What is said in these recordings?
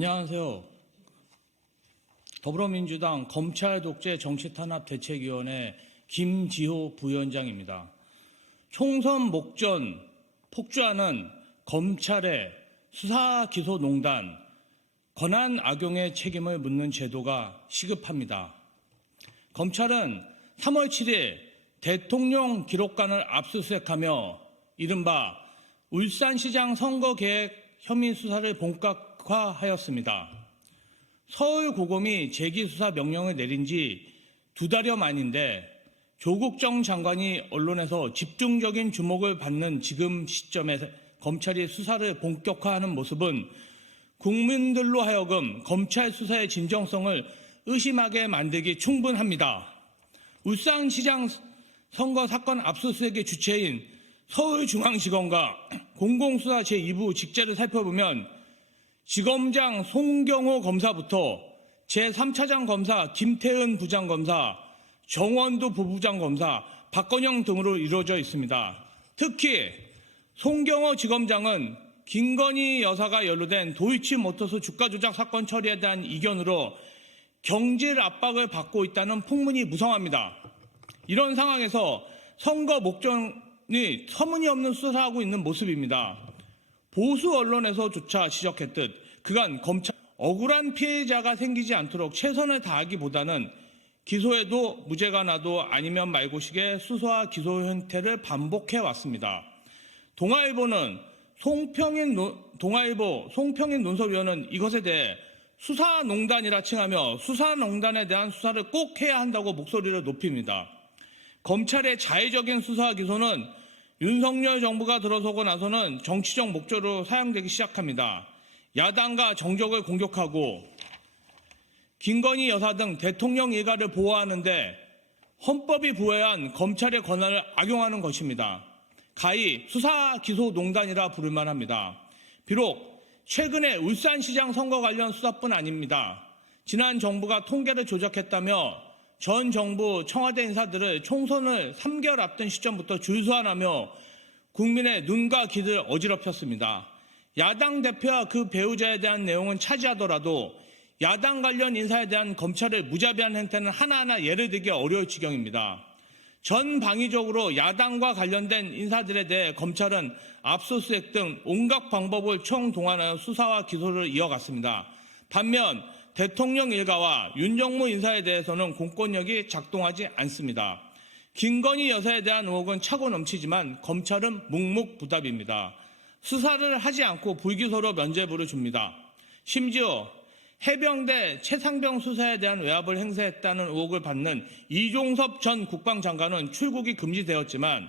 안녕하세요. 더불어민주당 검찰독재정치탄압대책위원회 김지호 부위원장입니다. 총선 목전 폭주하는 검찰의 수사기소농단, 권한 악용의 책임을 묻는 제도가 시급합니다. 검찰은 3월 7일 대통령 기록관을 압수수색하며 이른바 울산시장 선거계획 혐의 수사를 본격화하였습니다. 서울고검이 재기수사 명령을 내린 지 2달여 만인데 조국 전 장관이 언론에서 집중적인 주목을 받는 지금 시점에 검찰이 수사를 본격화하는 모습은 국민들로 하여금 검찰 수사의 진정성을 의심하게 만들기 충분합니다. 울산시장 선거 사건 압수수색의 주체인 서울중앙지검과 공공수사 제2부 직제를 살펴보면 지검장 송경호 검사부터 제3차장 검사 김태은 부장검사, 정원도 부부장검사, 박건영 등으로 이루어져 있습니다. 특히 송경호 지검장은 김건희 여사가 연루된 도이치모터스 주가 조작 사건 처리에 대한 이견으로 경질 압박을 받고 있다는 풍문이 무성합니다. 이런 상황에서 선거 목전이 터무니없는 수사하고 있는 모습입니다. 보수 언론에서조차 지적했듯 그간 검찰 억울한 피해자가 생기지 않도록 최선을 다하기보다는 기소해도 무죄가 나도 아니면 말고식의 수사와 기소 형태를 반복해 왔습니다. 송평인 논설위원은 이것에 대해 수사농단이라 칭하며 수사농단에 대한 수사를 꼭 해야 한다고 목소리를 높입니다. 검찰의 자의적인 수사와 기소는 윤석열 정부가 들어서고 나서는 정치적 목적으로 사용되기 시작합니다. 야당과 정적을 공격하고 김건희 여사 등 대통령 일가를 보호하는데 헌법이 부여한 검찰의 권한을 악용하는 것입니다. 가히 수사기소농단이라 부를 만합니다. 비록 최근에 울산시장 선거 관련 수사뿐 아닙니다. 지난 정부가 통계를 조작했다며 전 정부 청와대 인사들을 총선을 3개월 앞둔 시점부터 줄소환하며 국민의 눈과 귀를 어지럽혔습니다. 야당 대표와 그 배우자에 대한 내용은 차지하더라도 야당 관련 인사에 대한 검찰의 무자비한 행태는 하나하나 예를 들기 어려울 지경입니다. 전방위적으로 야당과 관련된 인사들에 대해 검찰은 압수수색 등 온갖 방법을 총동원하여 수사와 기소를 이어갔습니다. 반면 대통령 일가와 윤정무 인사에 대해서는 공권력이 작동하지 않습니다. 김건희 여사에 대한 의혹은 차고 넘치지만 검찰은 묵묵부답입니다. 수사를 하지 않고 불기소로 면죄부를 줍니다. 심지어 해병대 최상병 수사에 대한 외압을 행사했다는 의혹을 받는 이종섭 전 국방장관은 출국이 금지되었지만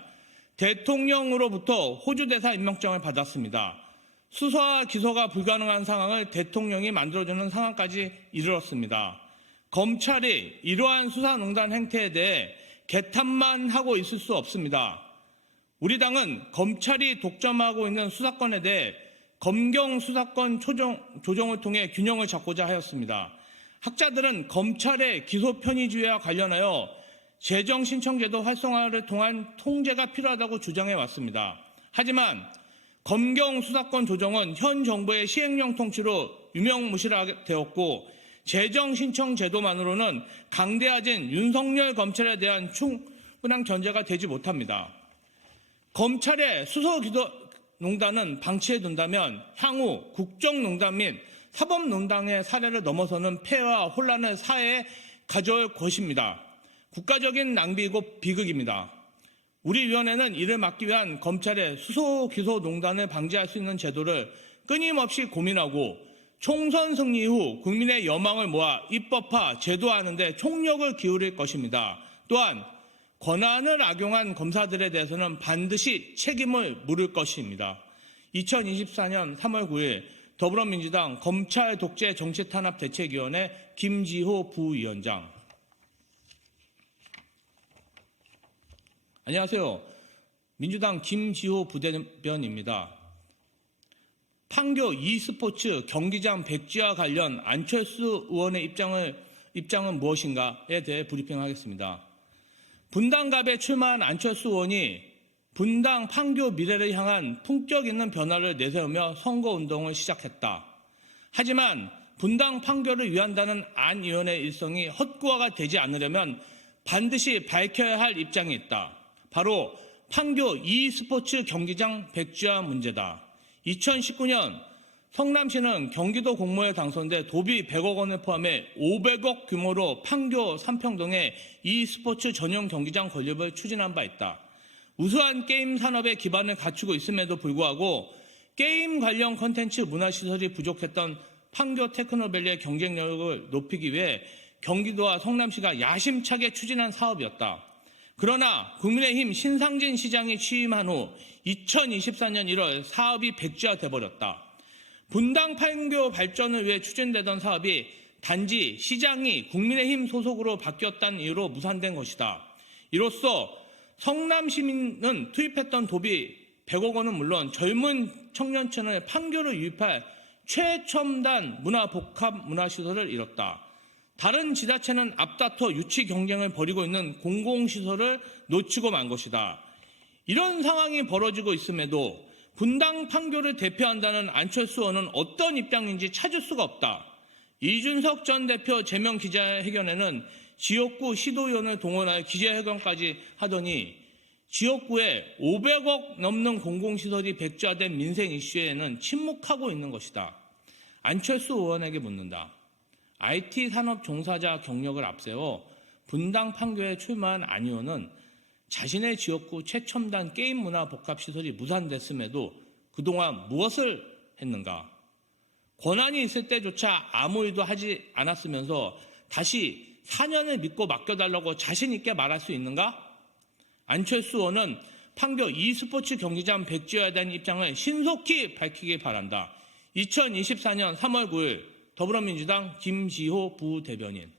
대통령으로부터 호주 대사 임명장을 받았습니다. 수사와 기소가 불가능한 상황을 대통령이 만들어주는 상황까지 이르렀습니다. 검찰이 이러한 수사농단 행태에 대해 개탄만 하고 있을 수 없습니다. 우리 당은 검찰이 독점하고 있는 수사권에 대해 검경 수사권 조정을 통해 균형을 잡고자 하였습니다. 학자들은 검찰의 기소 편의주의와 관련하여 재정신청제도 활성화를 통한 통제가 필요하다고 주장해 왔습니다. 하지만 검경 수사권 조정은 현 정부의 시행령 통치로 유명무실하되었고 재정신청 제도만으로는 강대하진 윤석열 검찰에 대한 충분한 견제가 되지 못합니다. 검찰의 수사기소농단은 방치해둔다면 향후 국정농단 및 사법농단의 사례를 넘어서는 폐해와 혼란을 사회에 가져올 것입니다. 국가적인 낭비이고 비극입니다. 우리 위원회는 이를 막기 위한 검찰의 수소기소농단을 방지할 수 있는 제도를 끊임없이 고민하고 총선 승리 후 국민의 여망을 모아 입법화, 제도화하는 데 총력을 기울일 것입니다. 또한 권한을 악용한 검사들에 대해서는 반드시 책임을 물을 것입니다. 2024년 3월 9일 더불어민주당 검찰독재정치탄압대책위원회 김지호 부위원장. 안녕하세요. 민주당 김지호 부대변입니다. 판교 e스포츠 경기장 백지와 관련 안철수 의원의 입장은 무엇인가에 대해 브리핑하겠습니다. 분당갑에 출마한 안철수 의원이 분당 판교 미래를 향한 품격 있는 변화를 내세우며 선거운동을 시작했다. 하지만 분당 판교를 위한다는 안 의원의 일성이 헛구화가 되지 않으려면 반드시 밝혀야 할 입장이 있다. 바로 판교 e스포츠 경기장 백지화 문제다. 2019년 성남시는 경기도 공모에 당선돼 도비 100억 원을 포함해 500억 규모로 판교 삼평동에 e스포츠 전용 경기장 건립을 추진한 바 있다. 우수한 게임 산업의 기반을 갖추고 있음에도 불구하고 게임 관련 콘텐츠 문화시설이 부족했던 판교 테크노밸리의 경쟁력을 높이기 위해 경기도와 성남시가 야심차게 추진한 사업이었다. 그러나 국민의힘 신상진 시장이 취임한 후 2024년 1월 사업이 백지화돼 버렸다. 분당 판교 발전을 위해 추진되던 사업이 단지 시장이 국민의힘 소속으로 바뀌었다는 이유로 무산된 것이다. 이로써 성남 시민은 투입했던 도비 100억 원은 물론 젊은 청년층을 판교를 유입할 최첨단 문화복합 문화시설을 잃었다. 다른 지자체는 앞다퉈 유치 경쟁을 벌이고 있는 공공시설을 놓치고 만 것이다. 이런 상황이 벌어지고 있음에도 분당 판교를 대표한다는 안철수 의원은 어떤 입장인지 찾을 수가 없다. 이준석 전 대표 제명 기자회견에는 지역구 시도의원을 동원하여 기자회견까지 하더니 지역구에 500억 넘는 공공시설이 백지화된 민생 이슈에는 침묵하고 있는 것이다. 안철수 의원에게 묻는다. IT 산업 종사자 경력을 앞세워 분당 판교에 출마한 안 의원은 자신의 지역구 최첨단 게임 문화 복합 시설이 무산됐음에도 그동안 무엇을 했는가? 권한이 있을 때조차 아무 일도 하지 않았으면서 다시 4년을 믿고 맡겨달라고 자신 있게 말할 수 있는가? 안철수 의원은 판교 e스포츠 경기장 백지화에 대한 입장을 신속히 밝히기 바란다. 2024년 3월 9일 더불어민주당 김지호 부대변인.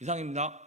이상입니다.